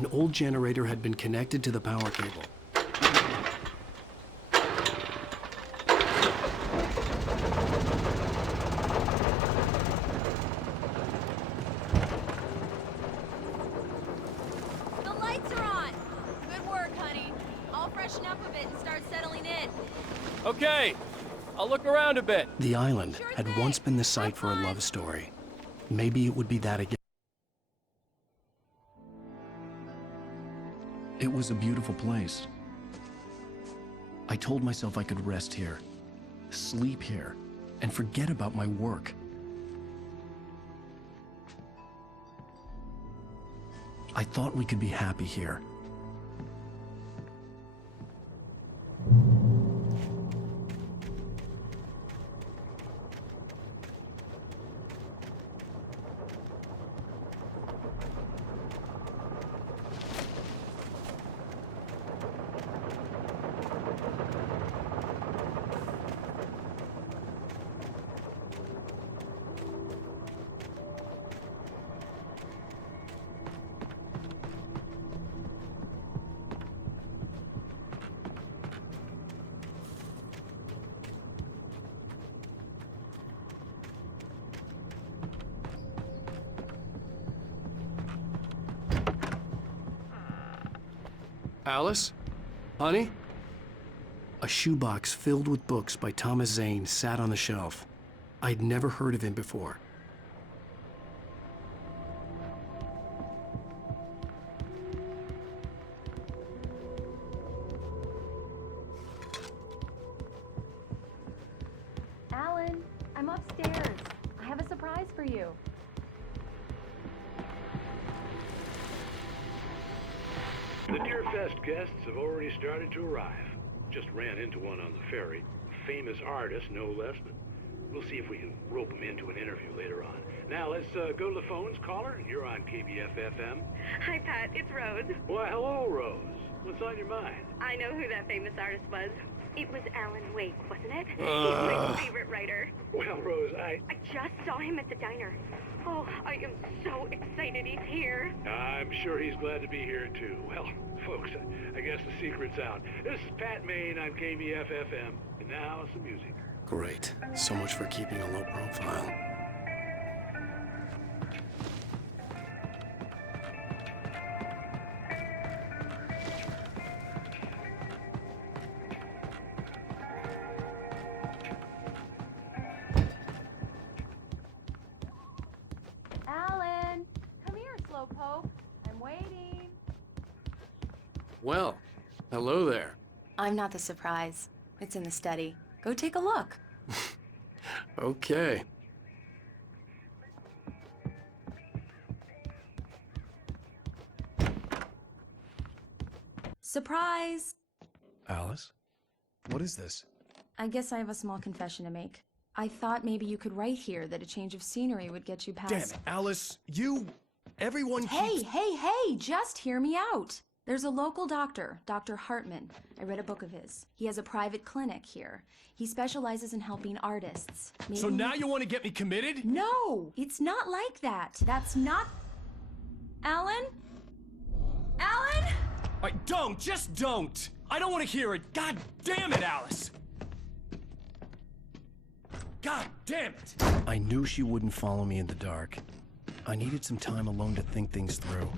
An old generator had been connected to the power cable. The lights are on! Good work, honey. I'll freshen up a bit and start settling in. Okay, I'll look around a bit. The island Sure had thing. once been the site Have for a fun. love story. Maybe it would be that again. It was a beautiful place. I told myself I could rest here, sleep here, and forget about my work. I thought we could be happy here. Alice? Honey? A shoebox filled with books by Thomas Zane sat on the shelf. I'd never heard of him before. Alan, I'm upstairs. I have a surprise for you. The Deerfest guests have already started to arrive. Just ran into one on the ferry. Famous artist, no less, but we'll see if we can rope him into an interview later on. Now, let's go to the phones. Caller, you're on KBF-FM. Hi, Pat. It's Rose. Why, hello, Rose. What's on your mind? I know who that famous artist was. It was Alan Wake, wasn't it? He's my favorite writer. Well, Rose, I just saw him at the diner. Oh, I am so excited he's here. I'm sure he's glad to be here, too. Well, folks, I guess the secret's out. This is Pat Maine on KBF-FM. And now, some music. Great. So much for keeping a low profile. Alan, come here, Slowpoke. I'm waiting. Well, hello there. I'm not the surprise. It's in the study. Go take a look. Okay. Surprise! Alice? What is this? I guess I have a small confession to make. I thought maybe you could write here that a change of scenery would get you past... Damn it, Alice. Everyone Hey, just hear me out. There's a local doctor, Dr. Hartman. I read a book of his. He has a private clinic here. He specializes in helping artists. So now you want to get me committed? No, it's not like that. That's not... Alan? Alan? Just don't! I don't want to hear it. God damn it, Alice! God damn it! I knew she wouldn't follow me in the dark. I needed some time alone to think things through.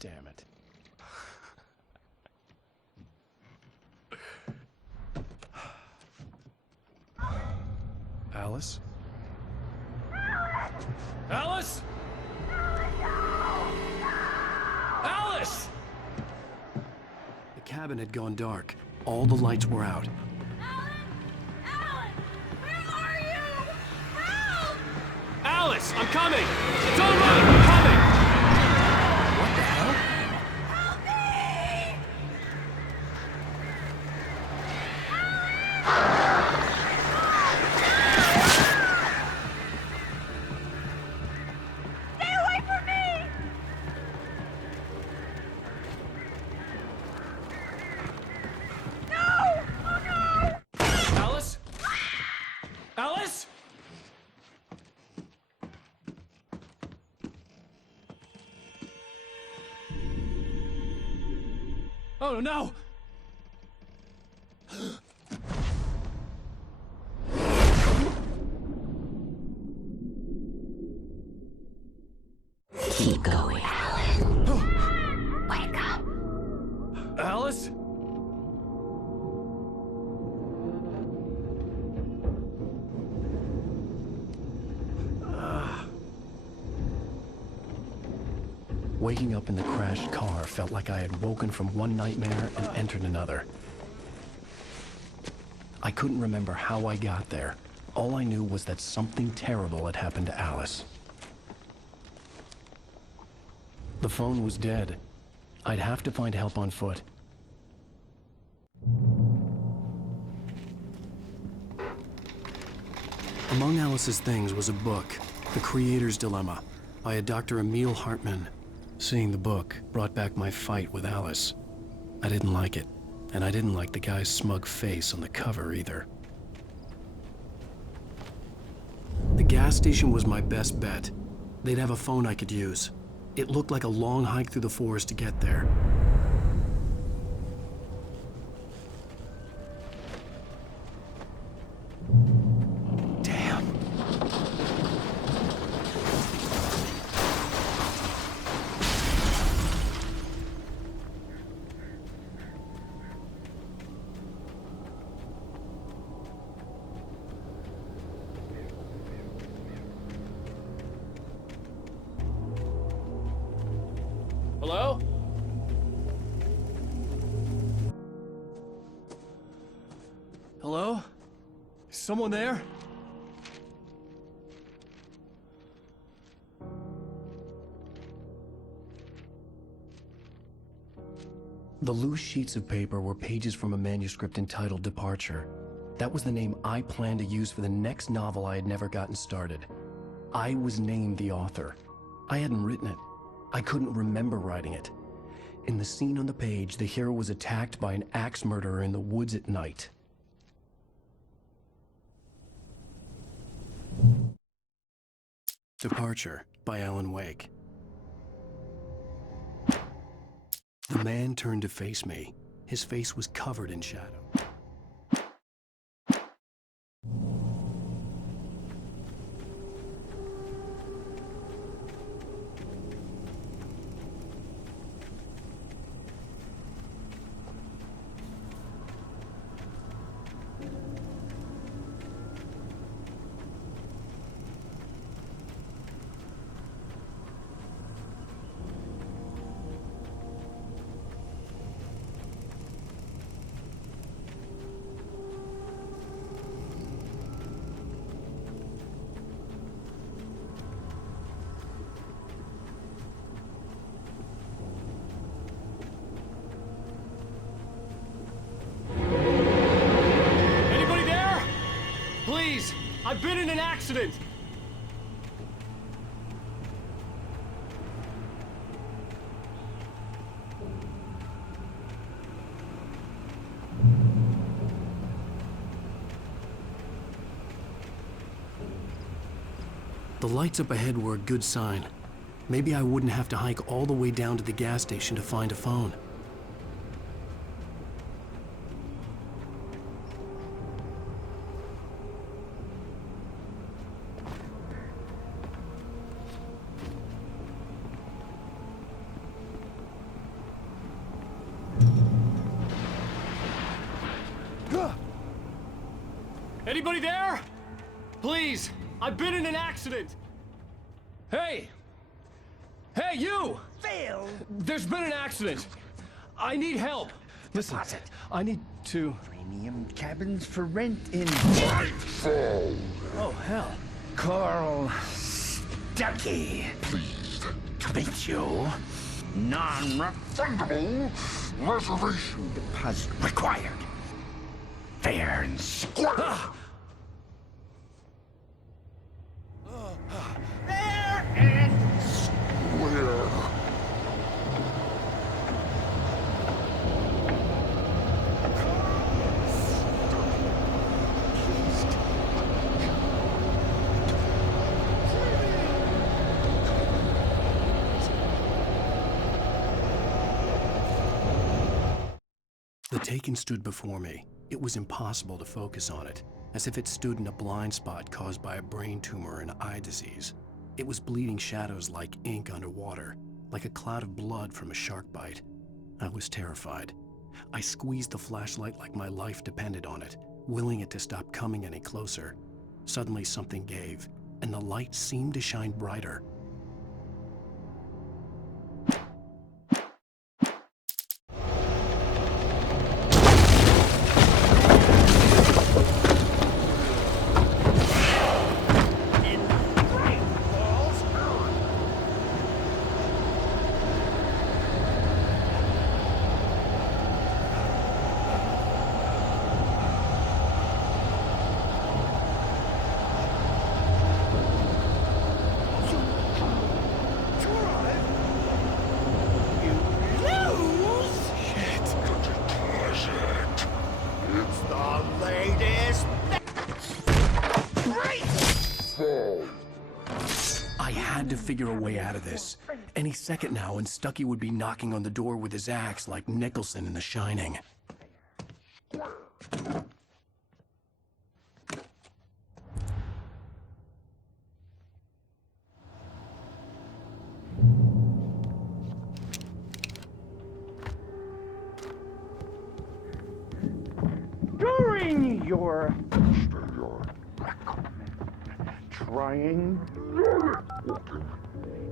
Damn it. Alice? Alice? Alice! The cabin had gone dark. All the lights were out. Alan! Alan! Where are you? Help! Alice, I'm coming! Don't run! I'm coming! What the hell? Help me! Stay away from me! Oh no! Keep going, Alan. Wake up. Alice? Waking up in the crashed car felt like I had woken from one nightmare and entered another. I couldn't remember how I got there. All I knew was that something terrible had happened to Alice. The phone was dead. I'd have to find help on foot. Among Alice's things was a book, The Creator's Dilemma, by a Dr. Emil Hartman. Seeing the book brought back my fight with Alice. I didn't like it, and I didn't like the guy's smug face on the cover either. The gas station was my best bet. They'd have a phone I could use. It looked like a long hike through the forest to get there. Damn. Hello? Hello? Is someone there? The loose sheets of paper were pages from a manuscript entitled Departure. That was the name I planned to use for the next novel I had never gotten started. I was named the author. I hadn't written it. I couldn't remember writing it. In the scene on the page, the hero was attacked by an axe murderer in the woods at night. Departure by Alan Wake. The man turned to face me. His face was covered in shadow. Anybody there? Please! I've been in an accident! The lights up ahead were a good sign. Maybe I wouldn't have to hike all the way down to the gas station to find a phone. Anybody there? Please! I've been in an accident! Hey! Hey, you! Phil! There's been an accident! I need help! Listen, Deposit. I need to... Premium cabins for rent in Oh, hell. Carl Stuckey. Pleased to meet you. Non-refundable reservation deposit required. Fair and square. Fair and square. The Taken stood before me. It was impossible to focus on it, as if it stood in a blind spot caused by a brain tumor and eye disease. It was bleeding shadows like ink underwater, like a cloud of blood from a shark bite. I was terrified. I squeezed the flashlight like my life depended on it, willing it to stop coming any closer. Suddenly something gave, and the light seemed to shine brighter. I had to figure a way out of this. Any second now, and Stucky would be knocking on the door with his axe like Nicholson in The Shining. During your trying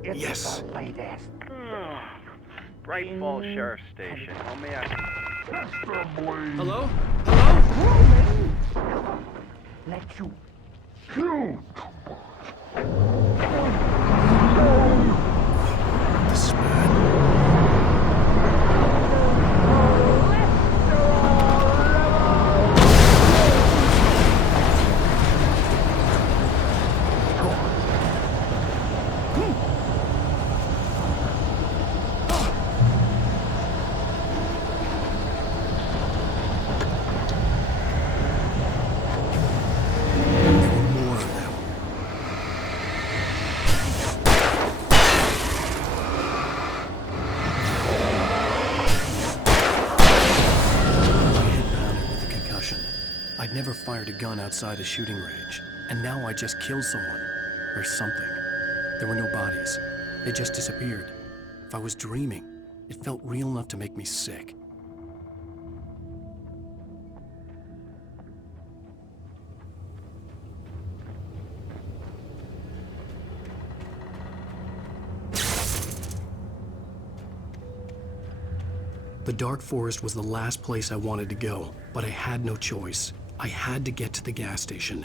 it's Yes. the latest. Bright Falls Sheriff Station. How may I... Hello? Hello? Roman, let you kill. This is bad. I'd never fired a gun outside a shooting range, and now I just killed someone. Or something. There were no bodies. They just disappeared. If I was dreaming, it felt real enough to make me sick. The dark forest was the last place I wanted to go, but I had no choice. I had to get to the gas station.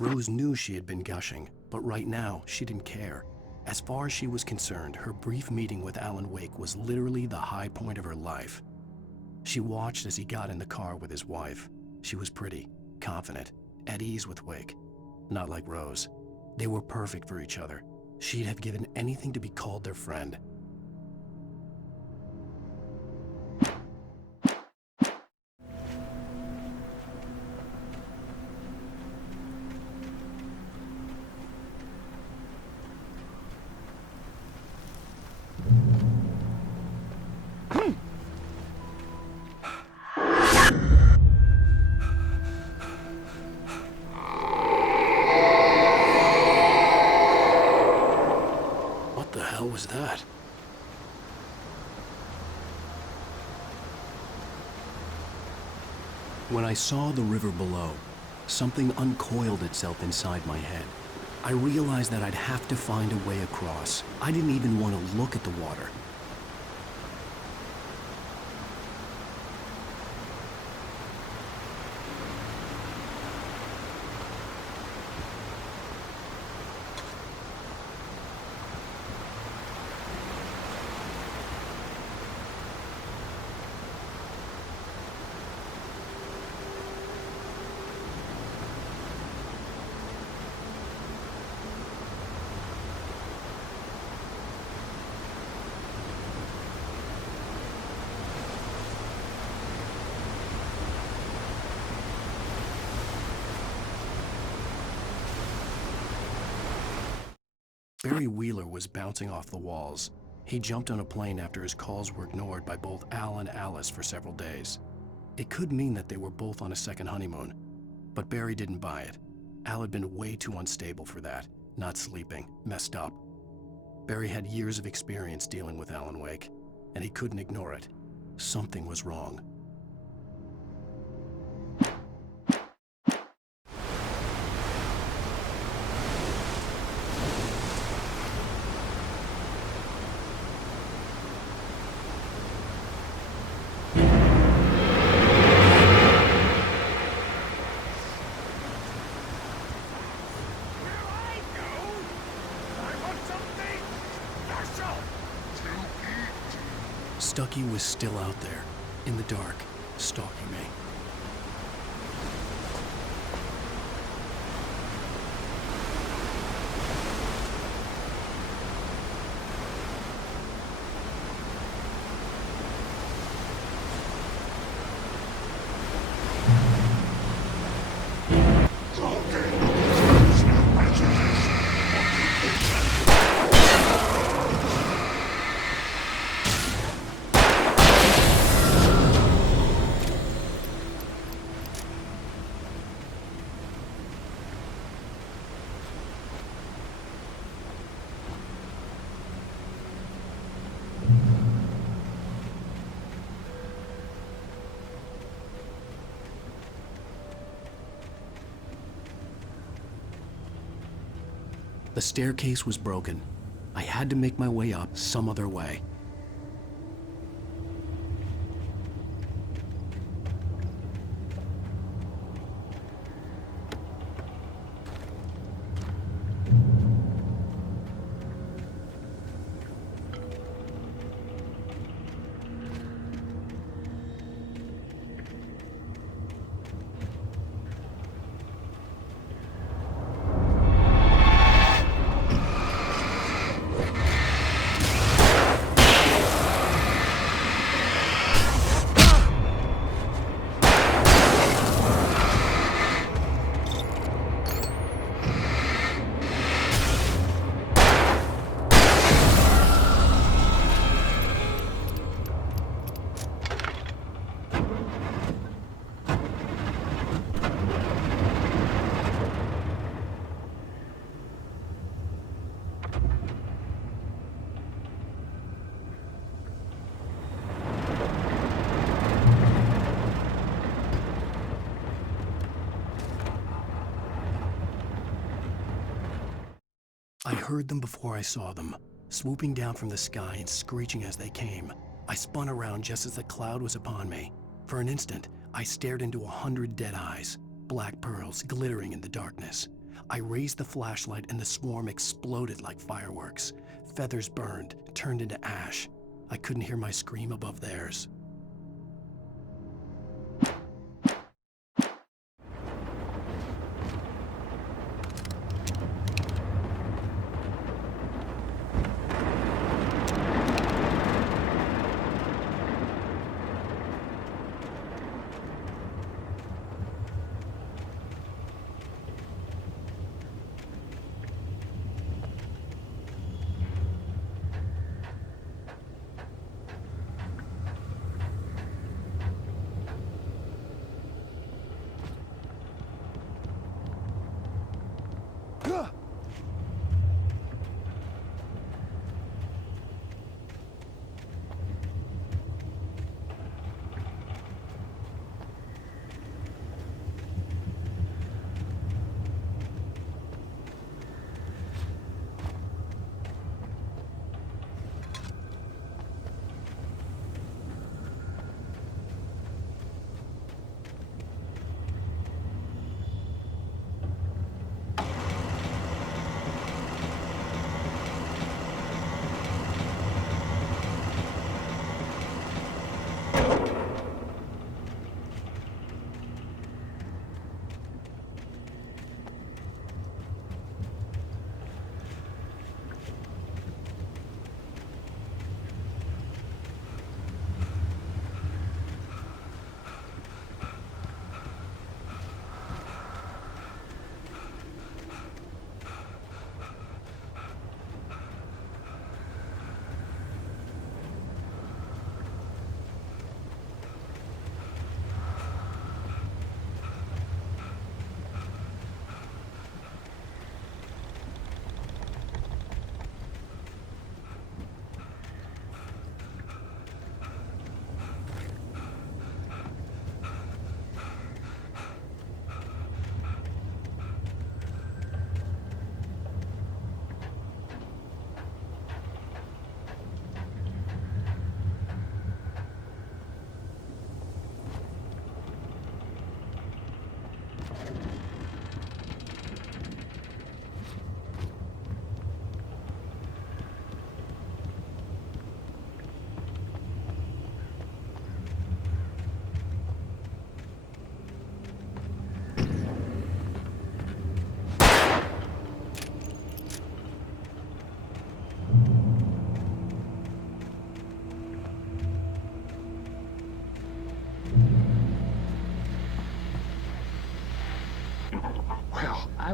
Rose knew she had been gushing, but right now, she didn't care. As far as she was concerned, her brief meeting with Alan Wake was literally the high point of her life. She watched as he got in the car with his wife. She was pretty, confident, at ease with Wake. Not like Rose. They were perfect for each other. She'd have given anything to be called their friend. What the hell was that? When I saw the river below, something uncoiled itself inside my head. I realized that I'd have to find a way across. I didn't even want to look at the water. Barry Wheeler was bouncing off the walls. He jumped on a plane after his calls were ignored by both Al and Alice for several days. It could mean that they were both on a second honeymoon, but Barry didn't buy it. Al had been way too unstable for that, not sleeping, messed up. Barry had years of experience dealing with Alan Wake, and he couldn't ignore it. Something was wrong. Stucky was still out there, in the dark, stalking me. The staircase was broken. I had to make my way up some other way. I heard them before I saw them, swooping down from the sky and screeching as they came. I spun around just as the cloud was upon me. For an instant, I stared into 100 dead eyes, black pearls glittering in the darkness. I raised the flashlight and the swarm exploded like fireworks. Feathers burned, turned into ash. I couldn't hear my scream above theirs.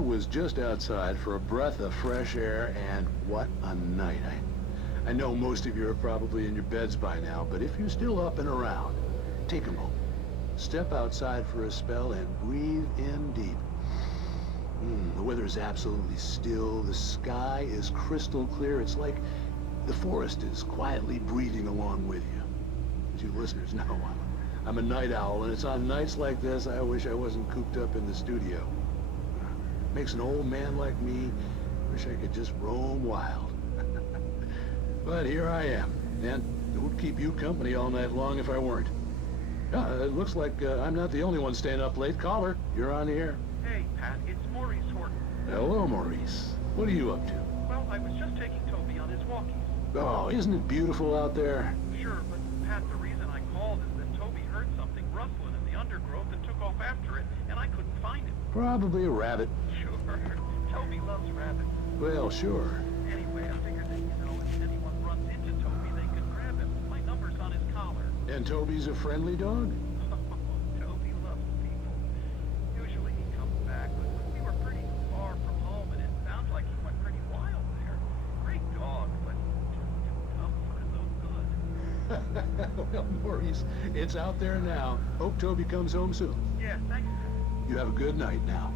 was just outside for a breath of fresh air, and what a night. I know most of you are probably in your beds by now, but if you're still up and around, take a moment. Step outside for a spell and breathe in deep. The weather is absolutely still. The sky is crystal clear. It's like the forest is quietly breathing along with you. As you listeners know, I'm a night owl, and it's on nights like this I wish I wasn't cooped up in the studio. Makes an old man like me wish I could just roam wild. But here I am, and it would keep you company all night long if I weren't. It looks like I'm not the only one staying up late. Caller, you're on the air. Hey, Pat, it's Maurice Horton. Hello, Maurice. What are you up to? Well, I was just taking Toby on his walkies. Oh, isn't it beautiful out there? Sure, but Pat, the reason I called is that Toby heard something rustling in the undergrowth and took off after it, and I couldn't find it. Probably a rabbit. Sure. Toby loves rabbits. Well, sure. Anyway, I figured that, if anyone runs into Toby, they could grab him. My number's on his collar. And Toby's a friendly dog? Toby loves people. Usually he comes back, but we were pretty far from home, and it sounds like he went pretty wild there. Great dog, but too tough for his own good. Well, Maurice, it's out there now. Hope Toby comes home soon. Yeah, thanks. You have a good night now.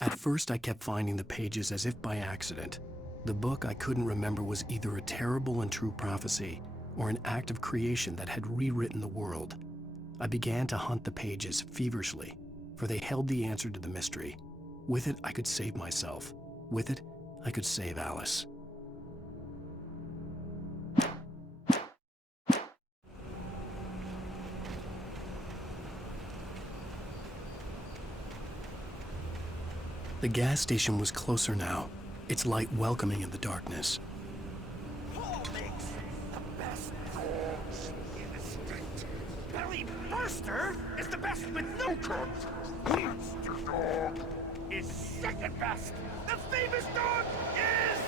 At first, I kept finding the pages as if by accident. The book I couldn't remember was either a terrible and true prophecy or an act of creation that had rewritten the world. I began to hunt the pages feverishly, for they held the answer to the mystery. With it, I could save myself. With it, I could save Alice. The gas station was closer now, its light welcoming in the darkness. Who makes the best dogs in the state? Barry Burster is the best with no cuts. Monster Dog is second best. The famous dog is...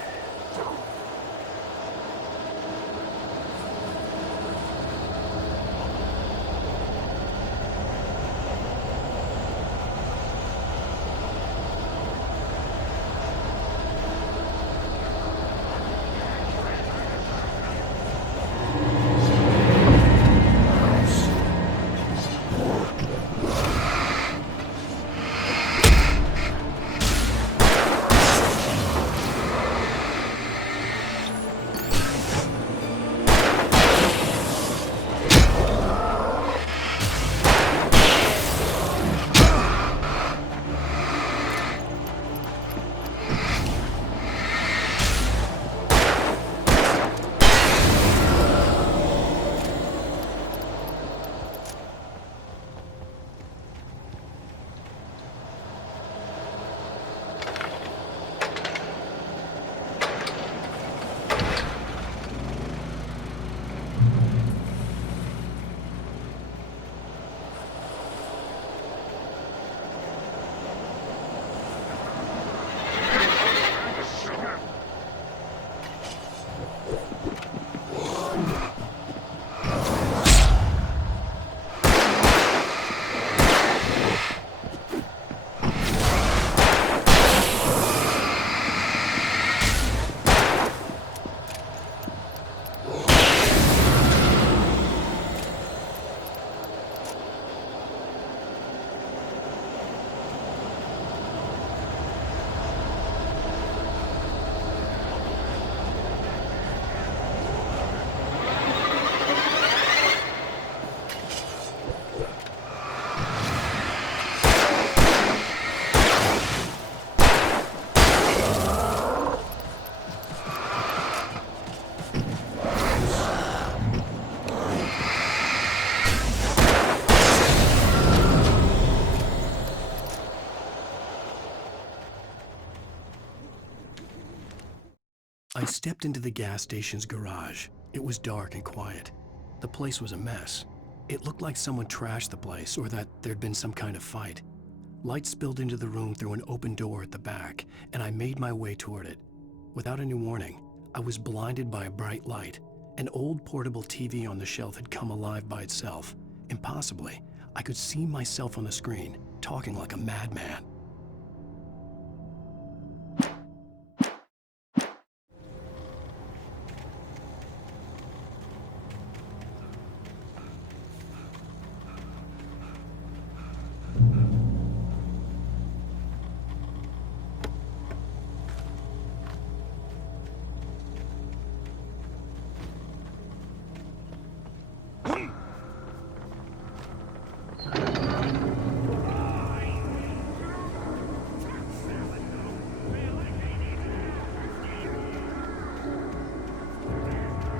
I stepped into the gas station's garage. It was dark and quiet. The place was a mess. It looked like someone trashed the place or that there'd been some kind of fight. Light spilled into the room through an open door at the back, and I made my way toward it. Without any warning, I was blinded by a bright light. An old portable TV on the shelf had come alive by itself. Impossibly, I could see myself on the screen, talking like a madman.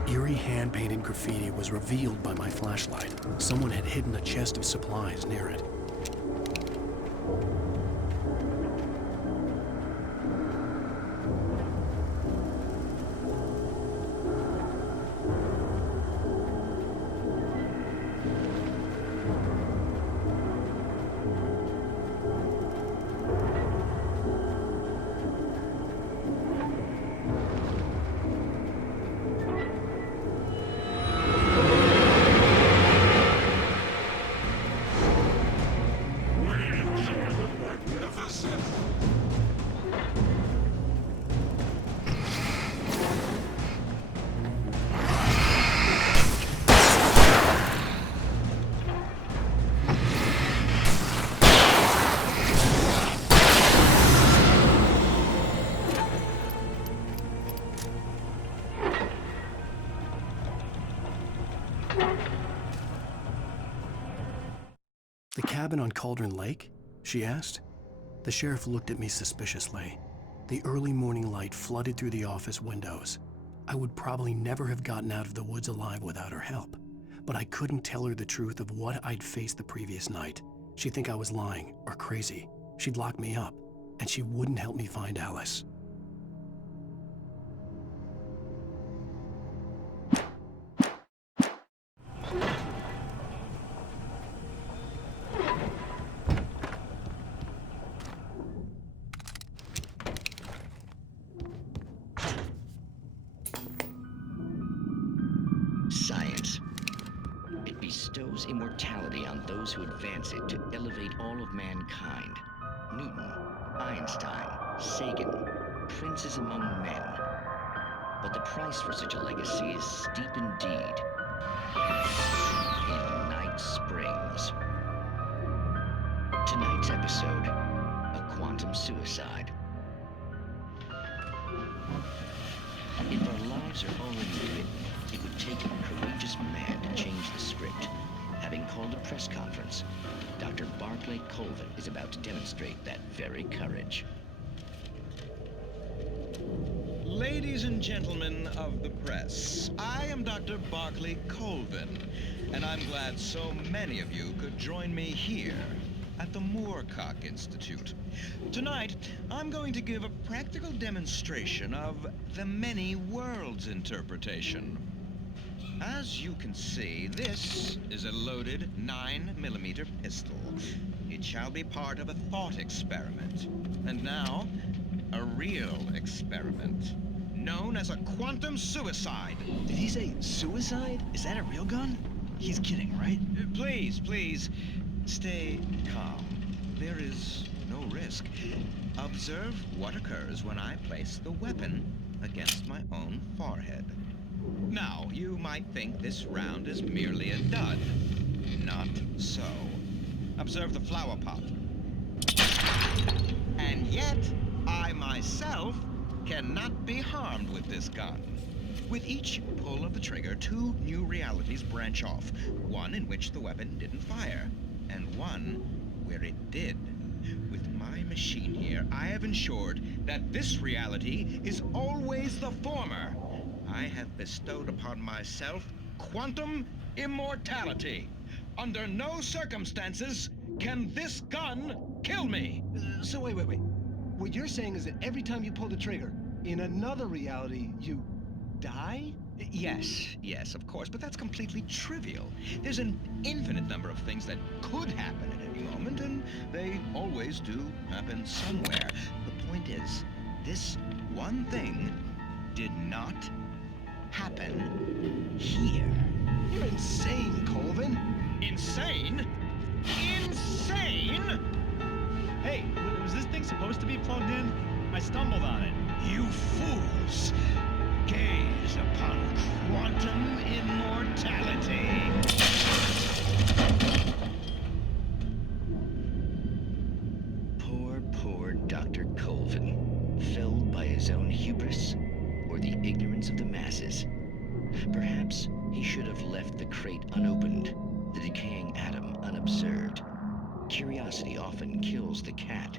Eerie hand-painted graffiti was revealed by my flashlight. Someone had hidden a chest of supplies near it. The cabin on Cauldron Lake? She asked. The sheriff looked at me suspiciously. The early morning light flooded through the office windows. I would probably never have gotten out of the woods alive without her help, but I couldn't tell her the truth of what I'd faced the previous night. She'd think I was lying or crazy. She'd lock me up, and she wouldn't help me find Alice. Science. It bestows immortality on those who advance it to elevate all of mankind. Newton, Einstein, Sagan, princes among men. But the price for such a legacy is steep indeed. In Night Springs. Tonight's episode, a quantum suicide. If our lives are already written, it would take a courageous man to change the script. Having called a press conference, Dr. Barclay Colvin is about to demonstrate that very courage. Ladies and gentlemen of the press, I am Dr. Barclay Colvin, and I'm glad so many of you could join me here at the Moorcock Institute. Tonight, I'm going to give a practical demonstration of the many worlds interpretation. As you can see, this is a loaded 9mm pistol. It shall be part of a thought experiment. And now, a real experiment, known as a quantum suicide. Did he say suicide? Is that a real gun? He's kidding, right? Please, stay calm. There is no risk. Observe what occurs when I place the weapon against my own forehead. Now, you might think this round is merely a dud. Not so. Observe the flower pot. And yet, I myself cannot be harmed with this gun. With each pull of the trigger, two new realities branch off. One in which the weapon didn't fire, and one where it did. With my machine here, I have ensured that this reality is always the former. I have bestowed upon myself quantum immortality. Under no circumstances can this gun kill me. So wait. What you're saying is that every time you pull the trigger, in another reality, you die? Yes, of course, but that's completely trivial. There's an infinite number of things that could happen at any moment, and they always do happen somewhere. The point is, this one thing did not happen here. You're insane, Colvin. Insane? Insane? Hey, was this thing supposed to be plugged in? I stumbled on it. You fools! Gaze upon quantum immortality. Poor Dr. Colvin, felled by his own hubris or the ignorance of the masses. Perhaps he should have left the crate unopened, the decaying atom unobserved. Curiosity often kills the cat.